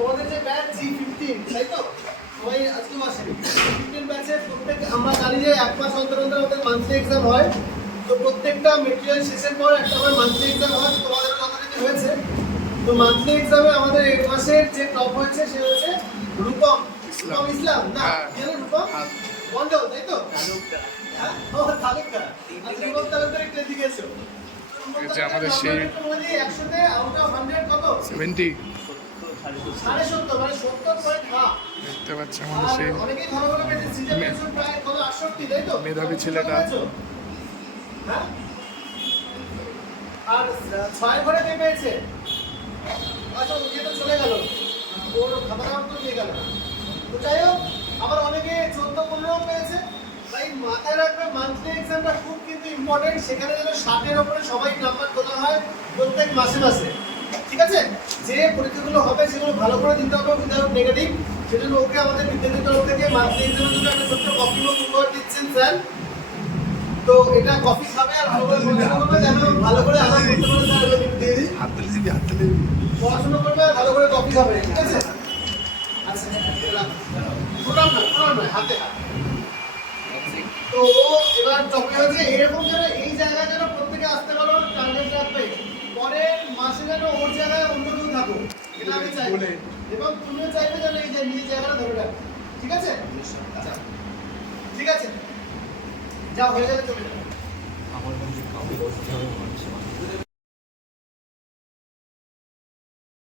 তোমাদের যে ব্যাচ জি ফিফটিন তাই তো? সবাই আজকে মাসে ফিফটিন ব্যাচে প্রত্যেক আমরা জানি যে এক মাস অন্তর অন্তর আমাদের মান্থলি এক্সাম হয়। তো প্রত্যেকটা মেটেরিয়াল শেষের পর একটা করে মান্থলি এক্সাম হয় তোমাদের যথারীতি হয়েছে তো মান্থলি এক্সামে আমাদের এই মাসের যে টপ হয়েছে সে হচ্ছে রূপম। রূপম ইসলাম না? হ্যাঁ। রূপম? মন্ডল তাই তো? হ্যাঁ? ও তালুকদার। আচ্ছা রূপম তালুকদার একটু এদিকে এসো। আমাদের সেই- একশোতে আউট অফ হান্ড্রেড কত? সেভেন্টি দেখতে পাচ্ছি আমাদের সেই মেধাবী ছেলেটা। হ্যাঁ? আর ছয় ঘরে কে পেয়েছে? আচ্ছা ওকে তো চলে গেল। ওর খাবার দাবার তো নিয়ে গেল তো যাই হোক আবার অনেকে চোদ্দ পনেরো পেয়েছে। তাই মাথায় রাখবে মান্থলি এক্সামটা খুব কিন্তু ইম্পর্টেন্ট সেখানে যেন ষাটের ওপরে সবাই নাম্বার তোলা হয় প্রত্যেক মাসে মাসে। ঠিক যে পরীক্ষাগুলো হবে সেগুলো ভালো করে দিতে হবে উইদাউট নেগেটিভ সেজন্য ওকে আমাদের বিদ্যালয়ের তরফ থেকে মান্থলি এক্সামের জন্য একটা ছোট্ট কপি বুক উপহার দিচ্ছেন স্যার। তো এটা কফি খাবে আর ভালো করে পড়াশোনা করবে যেন ভালো করে আরাম করতে পারে স্যার। দিয়ে দিই হাত তালি দিবি হাত তালি পড়াশোনা করবে আর ভালো করে কফি খাবে ঠিক আছে? আচ্ছা প্রণাম না প্রণাম নয় হাতে হাত। তো এবার চক্রে হচ্ছে এরকম যেন এই জায়গায় যেন প্রত্যেকে আসতে পারো টার্গেট রাখবে পরের মাসে যেন ওর জায়গায় অন্য কেউ থাকো। এটা আমি চাই। এবং তুমিও চাইবে যেন এই যে নিজের জায়গাটা ধরে রাখবে ঠিক আছে? আচ্ছা। ঠিক আছে। যা হয়ে গেলে চলে যাবে।